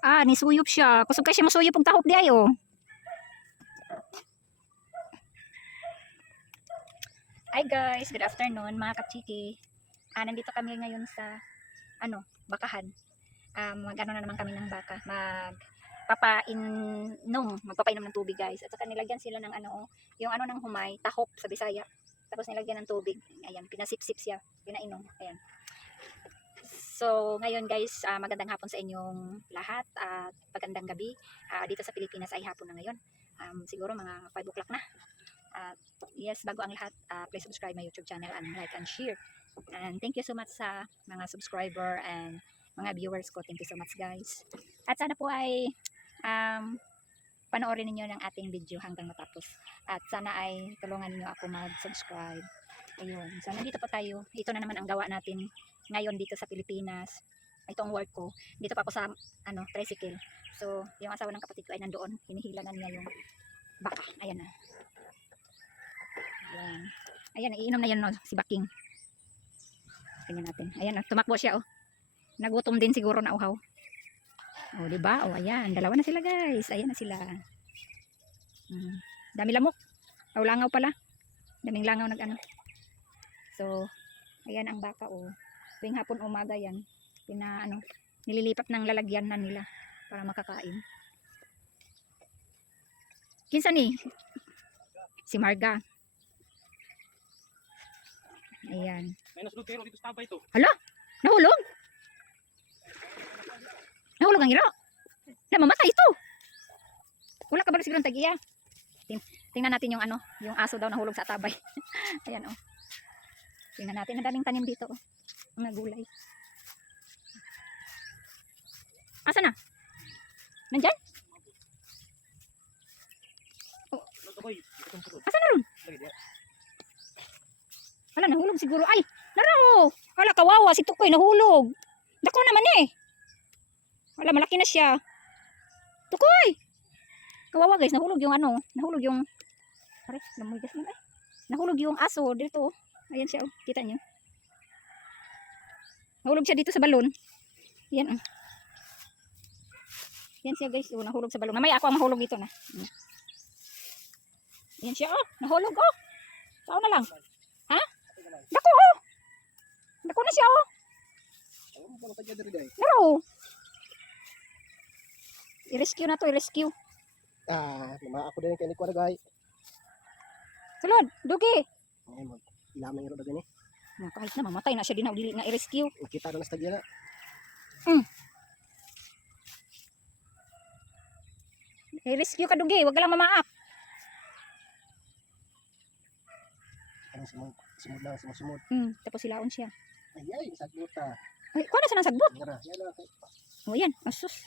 Ah, nisuyop siya. Kusog ka siya masuyop og tahop di ayo. Hi guys, good afternoon mga kachiki. Nandito kami ngayon sa bakahan. Mag-ano na naman kami ng baka. Magpapainom ng tubig guys. At saka nilagyan sila ng yung ng humay, tahop sa Bisaya. Tapos nilagyan ng tubig. Ayan, pinasipsip siya, pinainom. Ayan. So, ngayon guys, magandang hapon sa inyong lahat at magandang gabi. Dito sa Pilipinas ay hapon na ngayon. Siguro mga 5 o'clock na. Yes, bago ang lahat, please subscribe my YouTube channel and like and share. And thank you so much sa mga subscriber and mga viewers ko. Thank you so much guys. At sana po ay panoorin niyo ng ating video hanggang matapos. At sana ay tulungan niyo ako mag-subscribe. Ayun. So nandito po tayo. Ito na naman ang gawa natin ngayon dito sa Pilipinas. Itong work ko. Dito pa ako sa tricycle. So yung asawa ng kapatid ko ay nandoon. Hinihilangan niya yung baka. Ayan na. Ayan. Ayan, iinom na yan si Baking. Tingnan natin. Ayan, tumakbo siya Nagutom din siguro na uhaw. Oh, di ba? Oh, ayan, dalawa na sila, guys. Ayan na sila. Dami lamok. Oh, langaw pala. Daming langaw So, ayan ang baka tuwing hapon umaga yan. Nililipat ng lalagyan na nila para makakain. Kinsa ni? Si Marga. Ayan. May nasulog pero dito sa tabay to. Hala? Nahulog? Nahulog ang iro? Namamatay ito. Wala ka ba siguro ng tagiya? Tingnan natin yung aso daw nahulog sa tabay. Ayan Tingnan natin, ang daming tanim dito mga gulay. Asa na? Nandyan? Asa na ron? Wala, nahulog siguro. Ay, naraw. Wala, kawawa. Si Tukoy nahulog. Dako naman Wala, malaki na siya. Tukoy! Kawawa guys, nahulog yung nahulog yung aray, lamugas na nahulog yung aso dito. Ayan siya kita nyo. Nahulog siya dito sa balon. Yan Yan siya guys, nahulog sa balon. Mamaya ako ang mahulog dito na. Yan siya nahulog Sao na lang. Ha? Dako Dako na siya Naro. I-rescue na to, i-rescue. Ako din kay Nico guys. Sulod, dugi. Ay mo, ilamang iro dagani. Kahit na mamatay na siya dili na i-rescue. Kita na sa tagya na. I-rescue ka dugi, wag ka lang mamaak. Sumod lang, sumud. Tapos silaon siya. Ay, sagbot ta. Ay, kuha na siya ng sagbot. Yan. O yan, asus.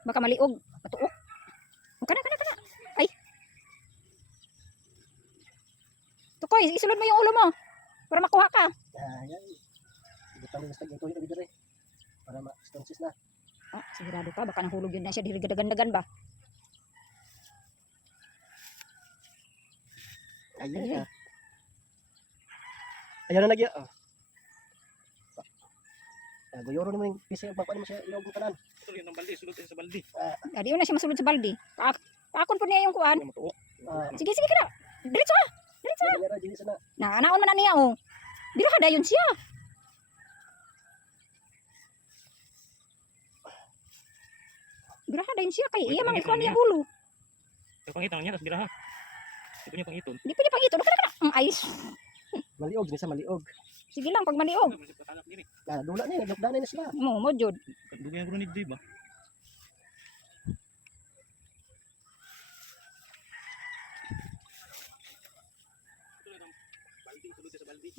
Baka maliog, matuok. Kana. Ay. Tukoy, isulod mo yung ulo mo para makuha ka. Yan. Butang ng tagya to dire. Para ma-stonsis na. Sigurado ka baka nahulog yun na siya diri gadagan ba. Ayan. Ayan na nagya. Guyoro naman yung pisa pagpano mo siya ilog ng kanan. Sulod ng baldi, sulod sa baldi. Di na siya masulod sa baldi. Paakon po niya yung kuan. Sige ka. Diretso. Naon man na niya Dira ka dayon siya. Dira ka dayon siya kay iya man ikuan niya ulo. Pangitang niya tas dira ha. Ito niya pangiton. Di pwede pang ito. Kana. Ay. Maliog din sa maliog. Sige lang pag maliog. Dula na nagdugdan na sila. Mo jud. Dugay ang runid di ba?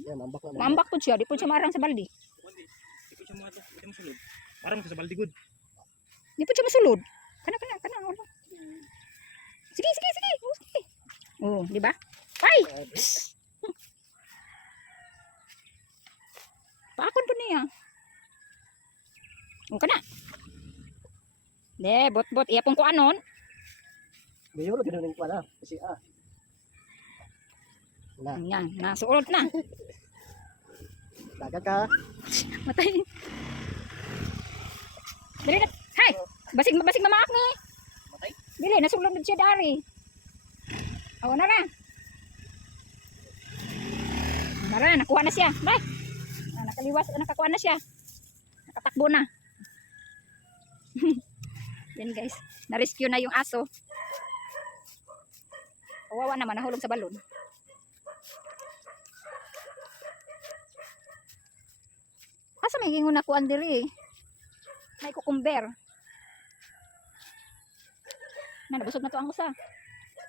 Yan, Mambak po siya, di po siya marang sa baldi. Di po siya masulod. Marang sa baldi good. Di po siya masulod. Kana. Sige. Di ba? Ay! Paakon po niya. Kana. Bot. Iyapon ko anon. Ngayon na gano'n pala. Kasi Yan, nasuot na. Dagat ka. Matay. Dali na. Hay! Basig mamaak ni. Matay. Dili, nasulong na siya dari. Awa na na. Nara, nakuha na siya. Bay! Nakaliwas, nakakuha na siya. Nakatakbo na. Yan guys. Na-rescue na yung aso. Kawawa naman, nahulog sa balon. Asa may hingon na kuan diri. May kukumber. Na nabusog na to ang usa.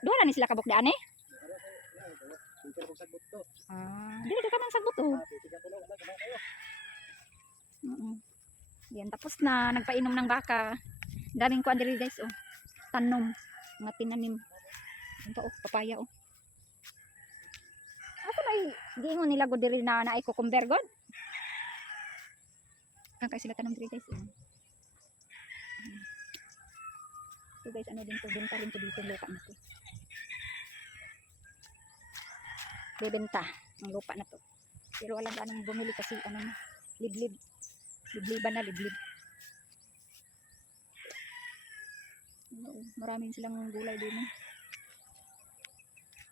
Duha na ni sila kabukdaan eh. Pinter kong sagbot to. Dili ka man sagbot oh. Titigan ko lang. Wala kayo. Yan, tapos na nagpainom ng baka. Daming kuan diri guys oh. Tanom, mga tinanim. Ito oh, papaya oh. Asa may giingon nila go diri na naay kukumber god? Kaya sila tanong diri guys. So guys, ano din to, benta rin to dito lupa na to. Bebenta ang lupa na to. Pero wala ganang bumili kasi ano na, liblib. Libliban na liblib. Maraming silang gulay din.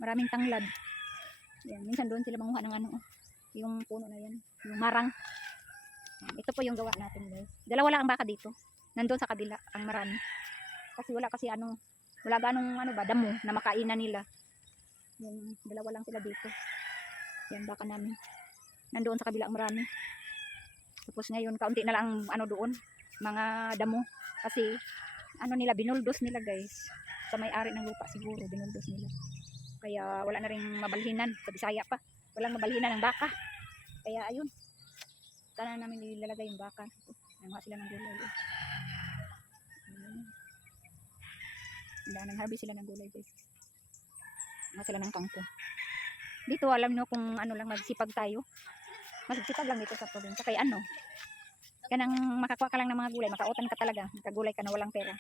Maraming tanglad. Yan, minsan doon sila manguha ng ano, yung puno na yan, yung marang. Ito po yung gawa natin guys. Dalawa lang ang baka dito. Nandoon sa kabila ang marami. Kasi wala kasi ano, wala ganong ano ba, damo na makainan nila. Yung dalawa lang sila dito. Yan baka namin. Nandoon sa kabila ang marami. Tapos ngayon kaunti na lang ang ano doon, mga damo. Kasi ano nila, binuldos nila guys. Sa may-ari ng lupa siguro, binuldos nila. Kaya wala na ring mabalhinan. Sa Bisaya pa, walang mabalhinan ng baka. Kaya ayun. Sana namin ilalagay yung baka. Nanguha sila ng gulay. Nang harvest sila ng gulay guys. Nanguha sila ng kangkong. Dito alam nyo kung ano lang magsipag tayo. Magsipag lang dito sa probinsya. Kaya ano, kanang makakuha ka lang ng mga gulay, makautan ka talaga. Makagulay ka na walang pera.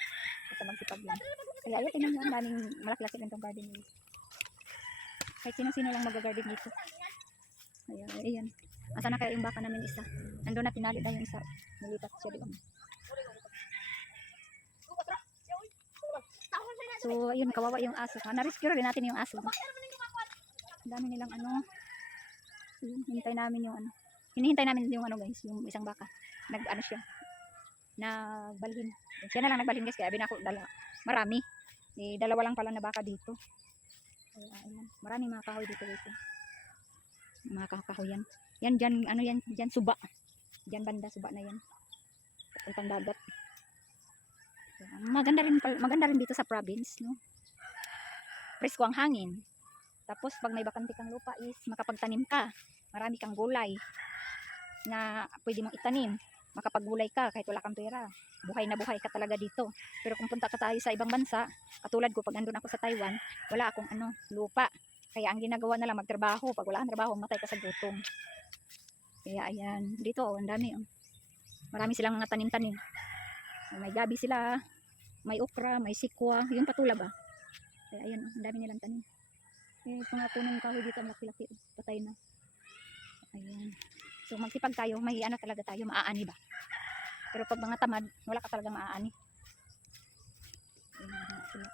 Basta magsipag lang. Kaya ayun, tingnan nyo, ang daming malaki-laki lang itong garden guys. Kahit sino-sino lang mag-garden dito. Kaya ayan. Asa na kaya yung baka namin isa? Nandun na tinali na yung isa. Nilipat siya doon. So, ayun, kawawa yung aso. Na-rescue rin natin yung aso. Ang dami nilang ano. Hinihintay namin yung ano. Hinihintay namin yung ano guys, yung isang baka. Nag-ano siya. Nagbalhin. Siya na lang nagbalhin guys. Kaya binako dala. Marami. Dalawa lang pala na baka dito. Kaya, ayan. Maraming mga kahoy dito guys. Mga kahoy yan. Yan dyan, ano yan, dyan suba. Dyan banda, suba na yan. Papuntang dagat. Maganda rin dito sa province, no? Presko ang hangin. Tapos pag may bakante kang lupa is makapagtanim ka. Marami kang gulay na pwede mong itanim. Makapaggulay ka kahit wala kang pera. Buhay na buhay ka talaga dito. Pero kung punta ka tayo sa ibang bansa, katulad ko pag andun ako sa Taiwan, wala akong ano, lupa. Kaya ang ginagawa na lang magtrabaho. Pag wala kang trabaho, matay ka sa gutom. Kaya ayan, dito ang dami oh. Marami silang mga tanim-tanim. May gabi sila, may okra, may sikwa, yung patula ba. Kaya ayan, ang dami nilang tanim. Eh, mga punong kahoy dito, laki-laki, patay na. Ayan. So magsipag tayo, may ano talaga tayo, maaani ba. Pero pag mga tamad, wala ka talaga maaani. Ayan sila.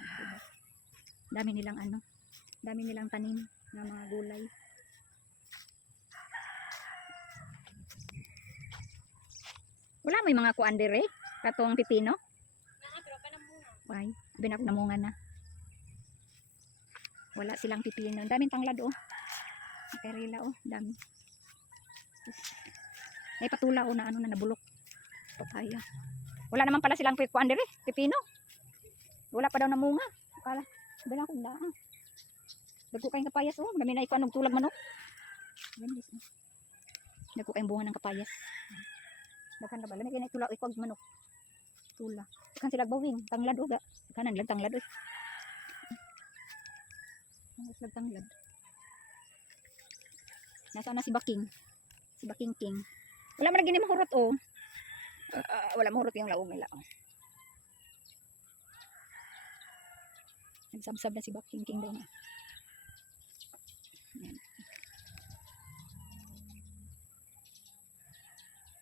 Diba? Dami nilang ano, dami nilang tanim na mga gulay. Wala may mga kuan dire, katong pipino. Why? Binak namunga na. Wala silang pipino. Daming tanglad oh. Karila oh, dami. May patula oh na ano na nabulok. Papaya. Wala naman pala silang kuan dire, pipino. Wala pa daw namunga. Kala, binak ko na. Dagko kayong kapayas oh, dami na iko anog tulag manok. Dagko kayong bunga ng kapayas. Dakan na ba? Lamig na itula iko manok. Tula. Kan sila bawing, tanglad uga. Kanan lang tanglad oy. Lag tanglad. Nasaan na si Baking? Si Baking King. Wala man gini mahurot oh. Wala mahurot yung laong nila. Oh. Nagsabsab na si Baking King doon. Yan.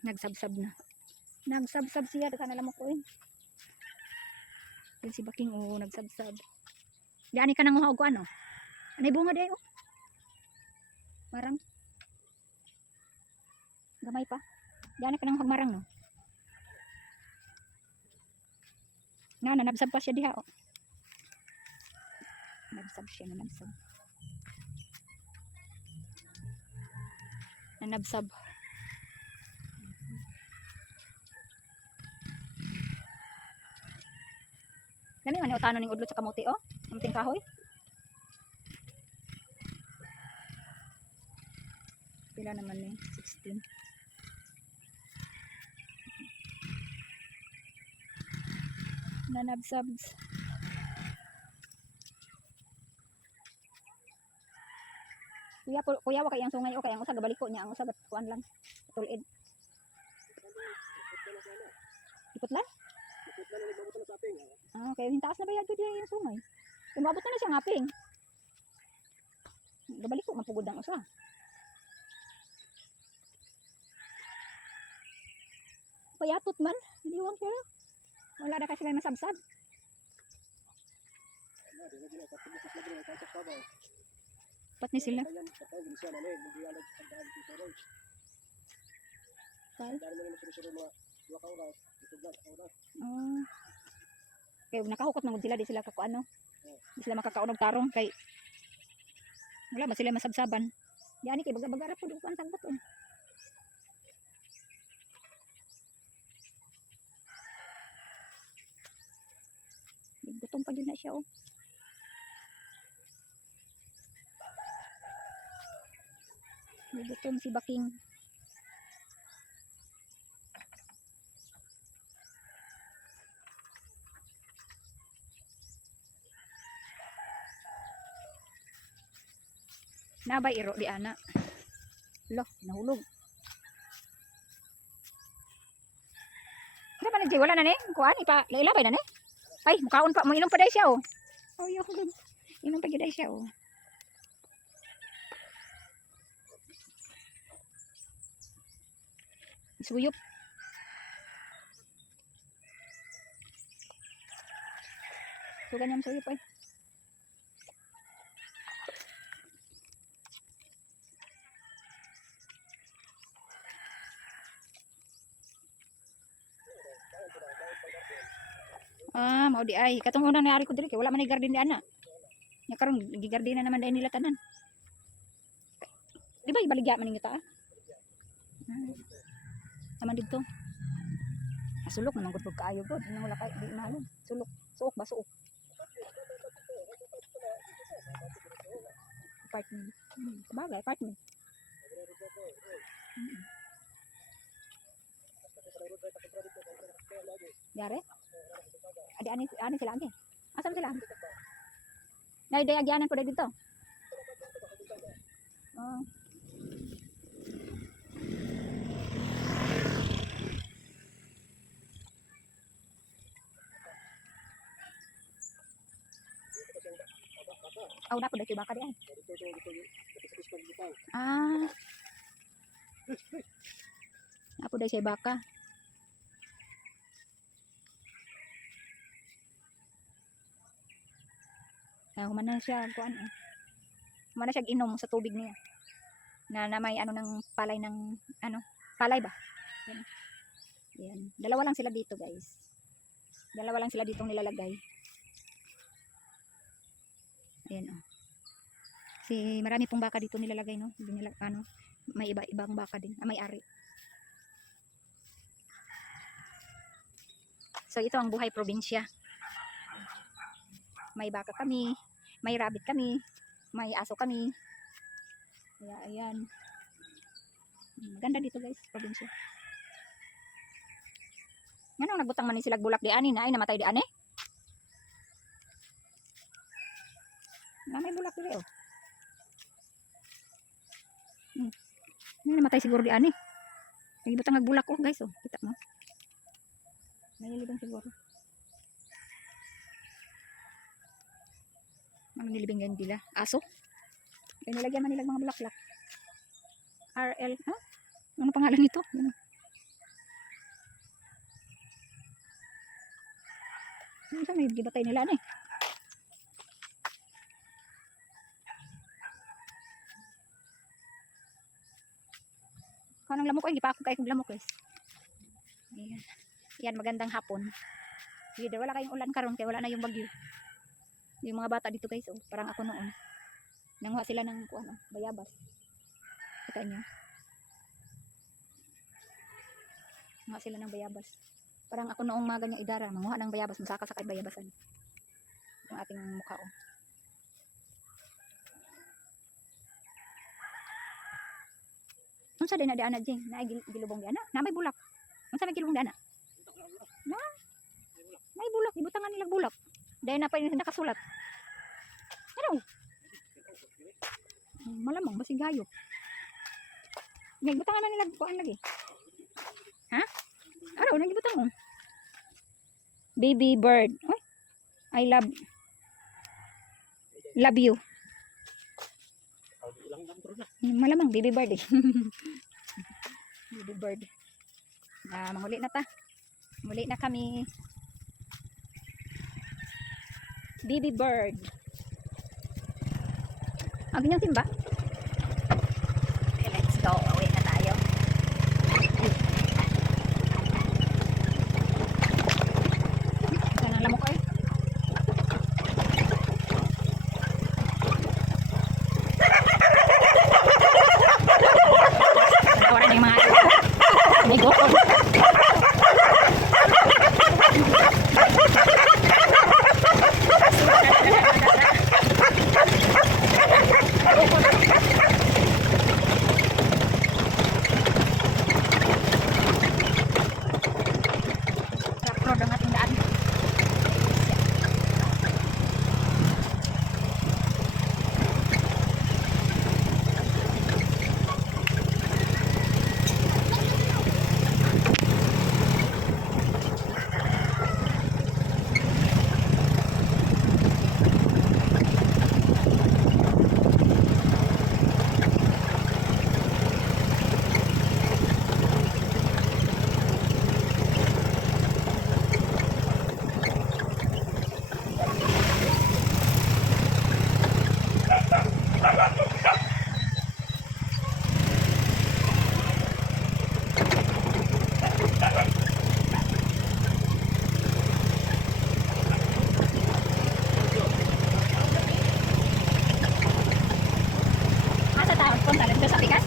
Nagsabsab na. Nagsabsab siya. Daka na lamok ko eh. Yan si Baking nagsabsab. Diyan ka nang uhaw ko ano? Anay bunga di oh. Marang. Gamay pa. Diyan ka nang hagmarang no. Nabsab pa siya diha oh. Nabsab siya, nabsab. Nabsab. Gani man utano ning udlot sa kamote oh. Kamuting kahoy. Pila naman ni 16. Nanabsabs. Kuya wa kay ang sungay o kay ang usa gabaliko niya ang usa kuan lang. Tulid. Iputlan? Ah, kaya hintaas na ba yan dyan yung sungay? Umabot na siya ngaping. Gabalik ko, mapugod ang usa. Payatot man, iniwan siya. Wala na kasi may masabsab. Pat ni sila. Kaya nakahukot na sila, di sila kakuano. Di sila makakaunog tarong kay wala ba sila masabsaban. Yan kay baga-baga ra pud kuan sagbot oh. Gutom pa gyud na siya oh. Gutom si Baking. Nabay iro di ana. Lo, nahulog. Wala na wala na ni. Kuan ipa lailabay na ni. Ay, mukaon pa, moinom pa dai siya oh. Oh, yo. Inom pa gyud dai siya oh. Suyop. So ganyan suyop ay. Ah, mau di ay. Katong unang nayari ko diri kay wala man ni garden di ana. Nya karon gigardena naman dai nila tanan. Di ba ibaligya man ngita ah? Naman dito. Sulok naman gud kaayo gud. Nang wala kay di mahal. Sulok, suok ba suok. Apartment. Sabagay, apartment. Yare? Ani sila ani. Asam sila? Nay day agyanan ko dito. Oh. Oh, dapat dai baka di ay. Ah. Ako dai say baka. Human na siya kuan eh. Human na siya inom sa tubig niya. Na may ano ng palay ng ano, palay ba? Yan. Yan. Dalawa lang sila dito, guys. Dalawa lang sila ditong nilalagay. Ayan oh. Si marami pong baka dito nilalagay no. Hindi nila ano, may iba-ibang baka din. May ari. So ito ang buhay probinsya. May baka kami, may rabbit kami, may aso kami. Kaya ayan. Ganda dito guys, probinsya. Ngano nagbutang man ni sila bulak di ani na ay namatay di ani? Na may bulak dili oh. Namatay siguro di ani. Nagbutang nagbulak oh guys oh, kita mo. Nalilibang siguro. Ano nilibing yan bila? Aso? Kaya nilagyan man nilang mga bulaklak. RL, ha? Ano pangalan nito? Minsan may gibatay nila na eh. Kanang lamok ay, di pa ako kay kong lamok guys. Ayan. Yan, magandang hapon. Hindi, wala kayong ulan karon kaya wala na yung bagyo. Yung mga bata dito guys, oh, parang ako noon. Nanguha sila ng ano, bayabas. Kita niyo? Nanguha sila ng bayabas. Parang ako noong mga ganyang idara, manguha ng bayabas, masaka sa bayabasan. Yung ating mukha oh. Unsa din na di ana jing, na gilubong di ana, na may bulak. Unsa may gilubong di ana? Na. May bulak, ibutangan nila bulak. Dahil na pa yung nakasulat. Ano? Malamang basig hayop. Nagbutangan na nila kuan lagi. Ha? Ano, nagibutang mo? Baby bird. Oy. I love you. Malamang baby bird eh. Baby bird. Manguli na ta. Muli na kami. Baby bird. Ganyan timba. Okay, let's go. Uwi na tayo. Saan ang lamok ay? Tawaran yung mga amigo. Road ang ating daan. Asa taon punta dito sa Pikas?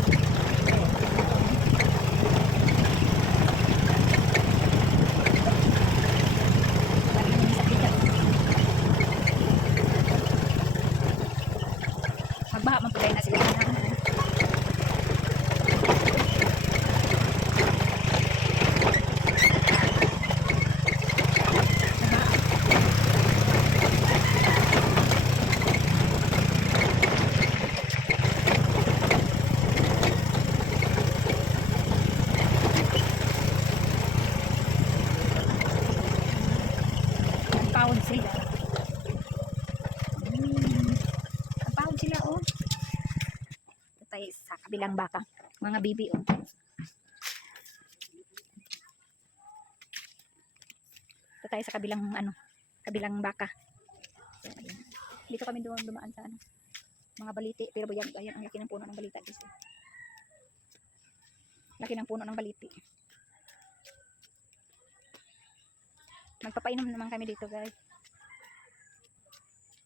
Magbaha man pala na sila. Pawod sila. Ang pawod sila oh. Ito tayo sa kabilang baka. Mga bibi oh. Ito tayo sa kabilang ano, kabilang baka. So, ayan. Dito kami doon dumaan sa ano, mga baliti. Pero bayan, ayan ang laki ng puno ng balita guys. Laki ng puno ng baliti. Magpapainom naman kami dito guys.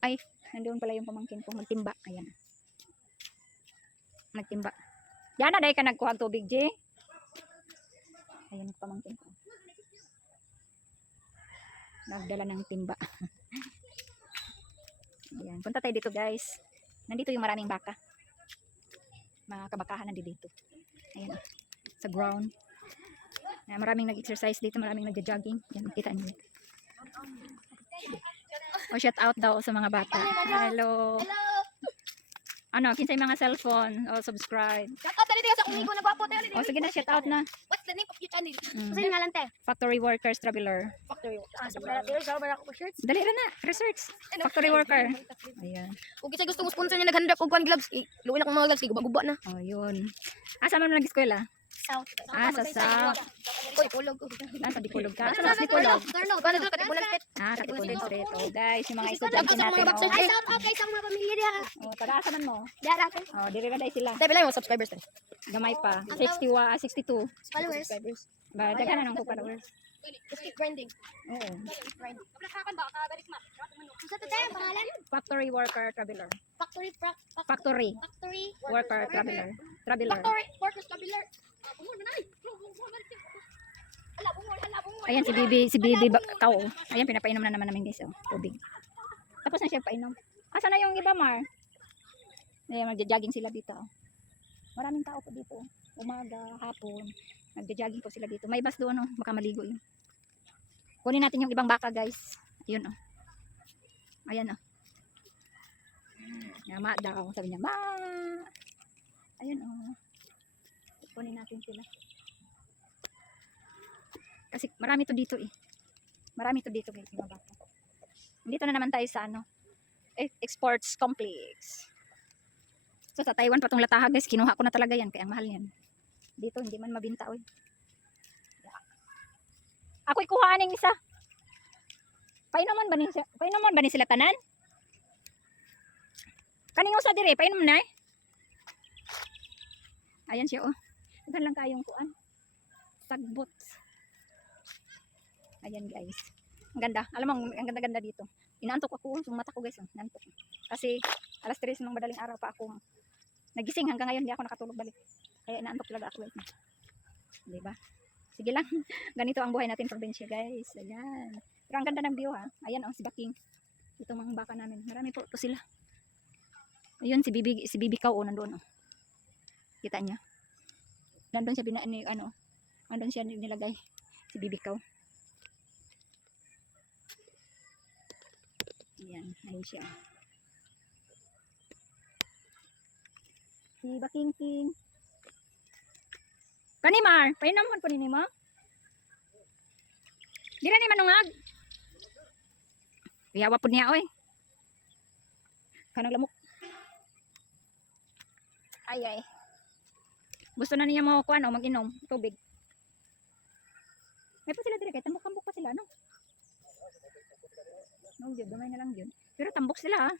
Ay, nandoon pala yung pamangkin ko. Magtimba. Ayan. Magtimba. Yan na, dahil ka nagkuha ng tubig, J. Ayan, pamangkin ko. Nagdala ng timba. Ayan, punta tayo dito guys. Nandito yung maraming baka. Mga kabakahan nandito dito. Ayan, sa ground. Maraming nag-exercise dito, maraming nag-jogging. Yan, kita niyo. O, shout out daw sa mga bata. Hello. Ano, kinsay mga cellphone. O, subscribe. Shout out dito sa kumigo na gwapo tayo. O, sige na, shout out na. What's the name of your channel? Kasi nga lang te. Factory Workers Traveler. Factory. Sa pala tayo sa bara ko shirts. Dali rin na, research. Factory Worker. Ayan. Ug kisay gusto mo sponsor niya naghanda og kwan gloves. Luwi na kong mga gloves kay guba-guba na. O, yun. Asa man nag-eskwela? south. Sa south. Uy, pulog. Nasa Dipolog ka. Saan sa Dipolog? Paano dito ka Dipolog Street? Katipulog Street. Oh guys, yung mga Shout estudyante out sa mga natin. boxers. Oh, Ay, shout out kay sa mga pamilya diha. taga-asa man mo. Diha natin. Oh, diri ra dai sila. Dahil pala yung subscribers tayo. Gamay pa. 62. Followers. Ba, dagan na nang ko followers. Just keep grinding. Oo. Keep grinding. Kabrakakan ba? Kabalik ma. Sa tayo, pangalan? Factory worker traveler. Factory. Factory worker traveler. Traveler. Factory workers traveler. Bungol na ay. Bungol. Ayan si Bibi Kao. Ayan pinapainom na naman namin guys, oh, tubig. Tapos na siya painom. Asa na yung iba, Mar? Ayan, magja-jogging sila dito. Oh. Maraming tao po dito. Umaga, hapon, magja-jogging po sila dito. May bus doon, oh, baka maligo yun. Kunin natin yung ibang baka, guys. Ayun, oh. Ayan, oh. Yama daw, sabi niya, ma. Ayun, oh. Kunin natin sila. Kasi marami to dito eh. Marami to dito guys, mga baka. Dito na naman tayo sa ano, Exports Complex. So sa Taiwan pa tong lataha guys, kinuha ko na talaga yan, kaya ang mahal yan. Dito hindi man mabinta oy. Ako'y kuhaan ng isa. Painomon ba ni sila tanan? Kaning usa dire, painom na eh. Ayan siya oh. Dagan lang kayong kuan. Sagbot. Ayan guys. Ang ganda. Alam mo, ang ganda-ganda dito. Inaantok ako. Yung mata ko guys. Oh. Inaantok. Kasi alas 3 ng madaling araw pa ako. Nagising hanggang ngayon. Hindi ako nakatulog balik. Kaya inaantok talaga ako. Diba? Sige lang. Ganito ang buhay natin probinsya guys. Ayan. Pero ang ganda ng view ha. Ayan oh, si Baking. Ito mga baka namin. Marami po ito sila. Ayun si Bibi Kao oh, nandoon oh. Kita niya. Nandoon siya nandoon siya nilagay. Si Bibi Kao. Ayan, ayun siya. Si Baking King. Kanimar, painamon po ni mo? Di na ni manungag. Iyawa po niya, oy. Kanang lamok. Ay. Gusto na niya mo kuan o mag-inom tubig. May pa sila dire kay tambok-tambok pa sila, no? No, yun, gamay na lang yun. Pero tambok sila, ha?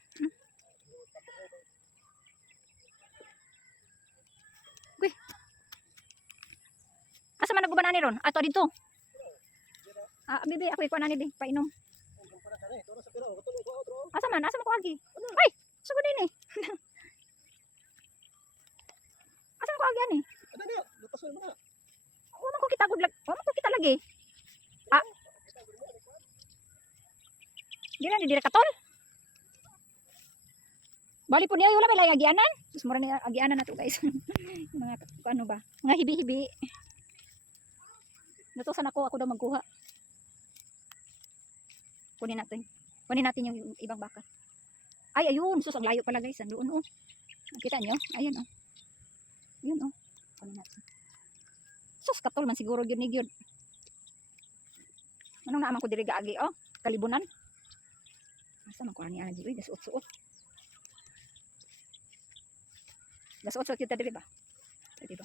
Uy. Asa man naguban ni ron? Ato dito. Bibi, ako ikuan ani bi, painom. Asa man ko agi? Ay, sugod din eh. Asa man ko agi ani? Wa man ko kita lagi. Di na dire katol. Bali po niya wala may agianan. Sus mura ni agianan na to guys. Mga ano ba? Mga hibi-hibi. Natusan ako daw magkuha. Kunin natin yung ibang baka. Ay ayun, sus ang layo pala guys. Andoon oh. Kita nyo? Ayan oh. Ayun oh. Kunin natin. Sus katol man siguro gyud ni gyud. Anong naaman ko diri gaagi oh? Kalibunan. Asa man ko ani agi uy gasuot-suot. Gasuot-suot kita diri ba? Diri ba?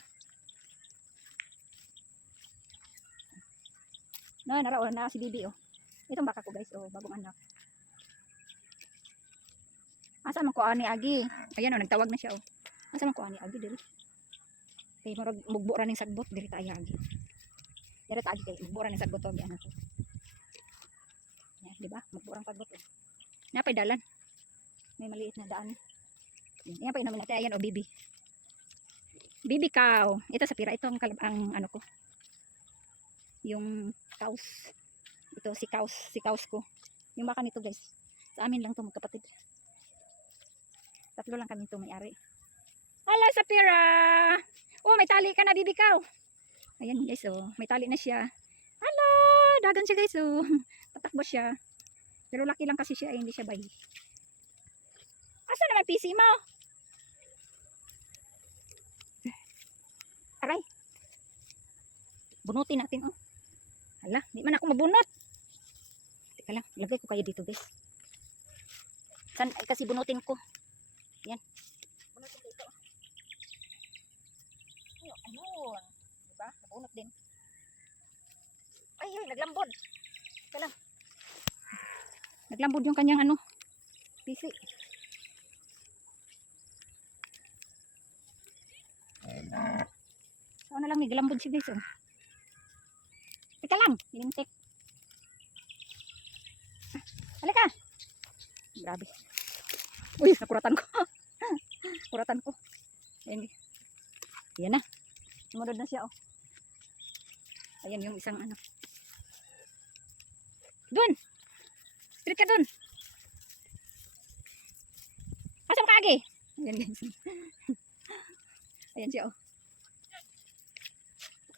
Naraon na si Bibi oh. Itong baka ko guys oh, bagong anak. Asa man ko ani agi? Ayan oh, nagtawag na siya oh. Asa man ko ani agi diri? Kay murag mugbo ra ning sagbot diri ta agi. Diri ta agi kay mugbo ra ning sagbot og anak ko. Yan, di ba? Mugbo ra sagbot oh. Napay dalan. May maliit na daan. Yan pa inamin natin. Ayan o, Bibi. Bibi Kao. Ito sa pira. Ito ang ano ko. Yung cows. Ito si cows ko. Yung baka nito guys. Sa amin lang to magkapatid. Tatlo lang kami ito may-ari. Hala sa pira. Oh, may tali ka na Bibi Kao. Ayan guys oh. May tali na siya. Hala. Dagan siya guys oh. Tatakbo siya. Pero laki lang kasi siya, ay hindi siya bay. Asa naman PC mo? Aray. Bunutin natin, oh. Hala, di man ako mabunot. Teka lang, lagay ko kayo dito, guys. San, kasi bunutin ko. Yan. Bunutin ko ito. Ayun. Diba? naglambod. Teka lang. Naglambod yung kanyang ano, PC. So, ano lang, naglambod siya guys. Oh. Teka lang, lintik. Halika. Grabe. Uy, nakuratan ko. Kuratan ko. Ayan. Ayan na. Sumunod na siya, oh. Ayan yung isang ano. Doon. Street ka doon. Asam ka agi? Ayan guys. Ayan siya, oh.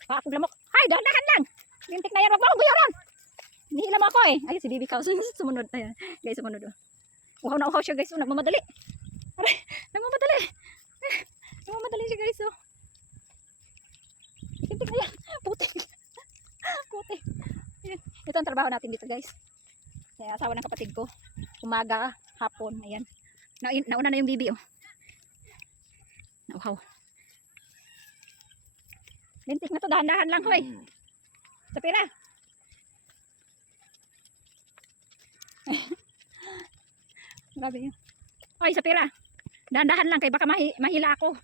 Ako lamok. Hay, dahan lang. Lintik na yan. Wag mo akong guyaran. Nihila mo ako eh. Ay, si Bibi Cow. Sumunod. Ayan. Guys, sumunod, oh. Uhaw na uhaw siya guys. Oh, nagmamadali. Aray, nagmamadali. Nagmamadali siya guys, oh. Lintik na yan. Puti. Puti. Ayan. Ito ang trabaho natin dito guys. Kaya asawa ng kapatid ko. Umaga, hapon. Ayan. Nauna na yung Bibi, oh. Nauhaw. Lintik na to, dahan-dahan lang, hoy. Sa pira. Grabe yun. Hoy, sa pira. Dahan-dahan lang, kay baka mahila ako.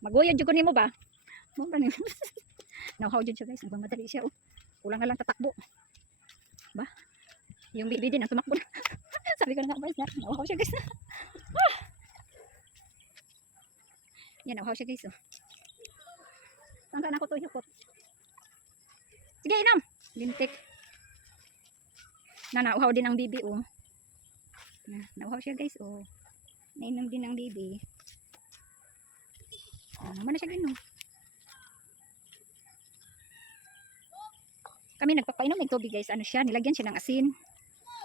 Maguyod yung kunin mo ba? Nauhaw dyan siya guys, nagmamadali siya, oh. Kulang na lang tatakbo. Ba? Yung Bibi din ang tumakbo na. Sabi ko na nga, guys, nauhaw siya guys. Yan, nauhaw siya guys, oh. Saan ako to hukot? Sige, inom. Lintik. Nauhaw din ang Bibi, oh. Nauhaw siya guys, oh. Nainom din ang Bibi. Naman na siya ginom. Kami nagpapainom ng tubig guys. Ano siya? Nilagyan siya ng asin.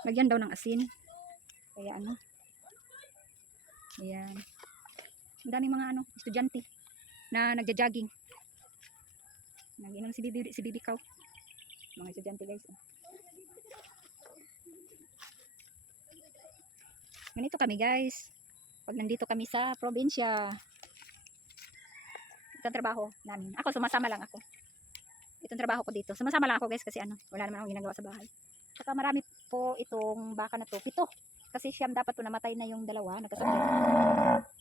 Lagyan daw ng asin. Kaya ano. Ayan. Ang daming mga ano, estudyante na nagja-jogging. Naginom si Bibi Cow. Mga estudyante guys. Ganito kami guys. Pag nandito kami sa probinsya. Ito ang trabaho namin. Ako, sumasama lang ako. Ito ang trabaho ko dito. Sumasama lang ako guys kasi ano, wala naman akong ginagawa sa bahay. Saka marami po itong baka na to. 7. Kasi siyam dapat to, namatay na yung 2. Nagkasakit.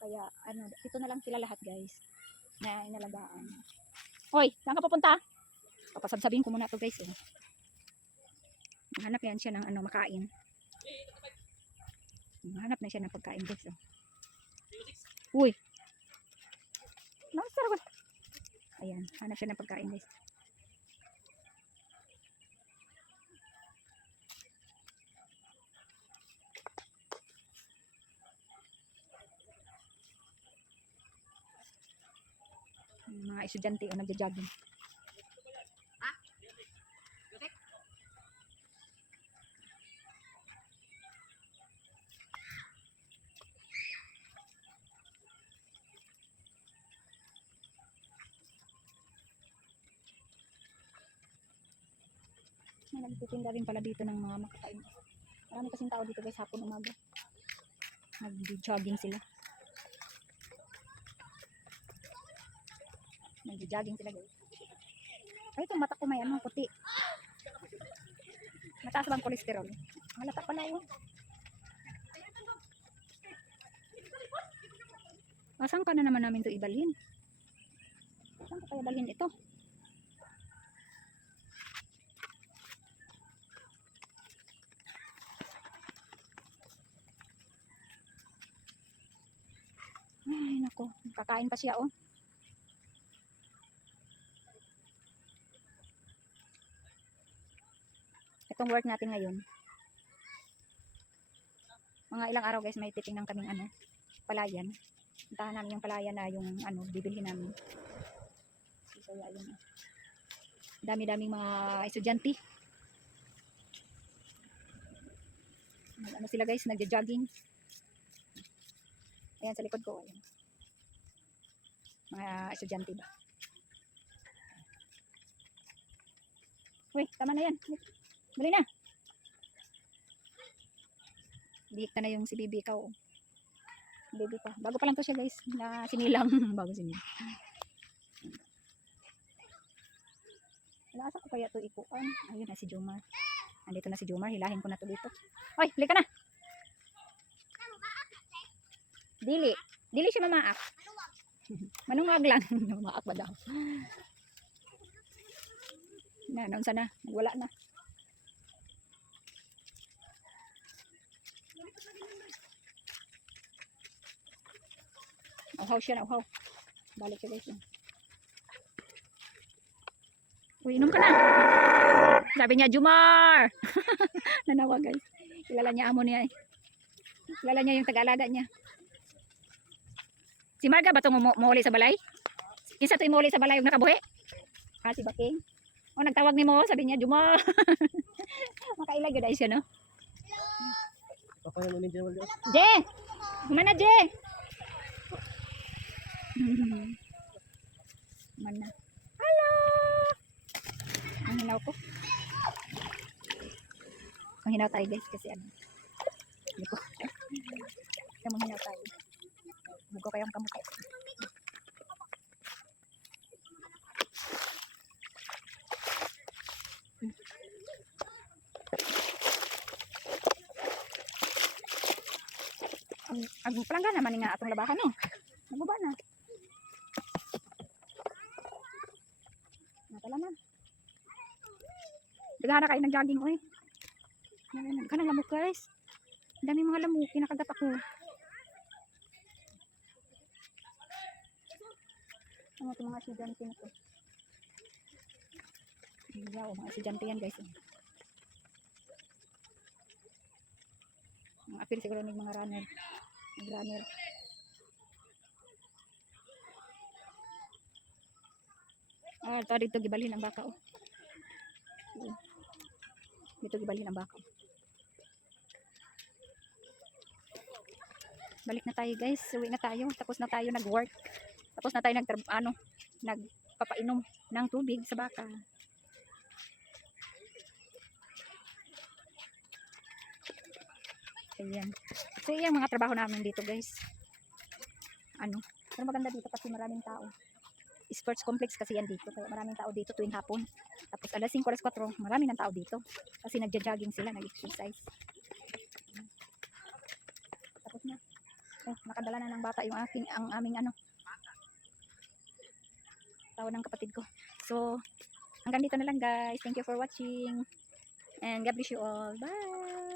Kaya ano, 7 na lang sila lahat guys. Na inalagaan. Hoy, saan ka pupunta? Papasabsabihin ko muna to guys. Eh. Hanap yan siya ng ano, makain. Hanap na siya ng pagkain guys. Oh. Uy. Nasara ko. Ayan, hanap siya ng pagkain guys. Mga estudyante o nagja-jogging. Nagtitinda rin pala dito ng mga makakain. Marami kasing tao dito guys, hapon umaga. Nag-jogging sila. Nag-jogging sila guys. Ay, itong mata ko may ano, puti. Mataas bang kolesterol? Halata pala yun. Saan ka na naman namin ito ibalhin? Saan ka kaya balhin ito? Ay, nako. Kakain pa siya, oh. Itong work natin ngayon. Mga ilang araw guys, may titingnan kaming ano, palayan. Puntahan namin yung palayan na yung ano, bibilhin namin. So, ayun. Dami-daming mga estudyante. Ano sila guys, nagja-jogging. Ayan sa likod ko. Ayan. Mga estudyante ba? Uy, tama na yan. Bali na. Bihik na yung si Bibi Cow. Bibi pa. Bago pa lang to siya guys. Na sinilang. Bago sinilang. Wala ko kaya to ikuan. Ayun na si Jomar. Andito na si Jomar. Hilahin ko na to dito. Hoy, hili ka na. Dili. Dili siya mamaak. Manungag lang. Mamaak ba daw? Na, naunsa na. Wala na. Uhaw siya na, uhaw. Balik siya guys. Uy, inom ka na. Sabi niya, Jomar. Nanawa guys. Kilala niya amo niya eh. Kilala niya yung taga-alaga niya. Si Marga ba itong muli sa balay? Kinsa ito muli sa balay yung nakabuhi? Ah, si Baking. O, nagtawag ni mo. Sabi niya, Jomar. Makailag yun siya, no? Papayan mo ni Jewel dyan. Je! Mana, Je? Mana? Hello! Ang hinaw ko. Ang hinaw tayo guys kasi ano. Hindi ko. Kaya mong hinaw tayo. Bugo kayong kamot. Ang palangga naman nga atong labahan no. Naguba na. Natala na. Daghan na kayo ng jogging oy. Kanang lamok guys. Ang dami mga lamok kinakagat ako. Ano itong mga estudyante na to? Wow, mga estudyante yan guys. Mga apil siguro ng mga runner. Runner. Ah, ito dito gibalhin ang baka oh. Dito gibalhin ang baka. Balik na tayo guys. Uwi na tayo. Tapos na tayo nag-work. Tapos na tayo nagpapainom ng tubig sa baka. Ayan. So yung mga trabaho namin dito guys. Ano? Pero maganda dito kasi maraming tao. Sports complex kasi yan dito. Kaya maraming tao dito tuwing hapon. Tapos alas 5 alas 4 maraming ng tao dito. Kasi nagja-jogging sila, nag-exercise. Tapos na. Oh, nakadala na ng bata yung aming ano. Tao ng kapatid ko. So, hanggang dito na lang guys. Thank you for watching. And God bless you all. Bye!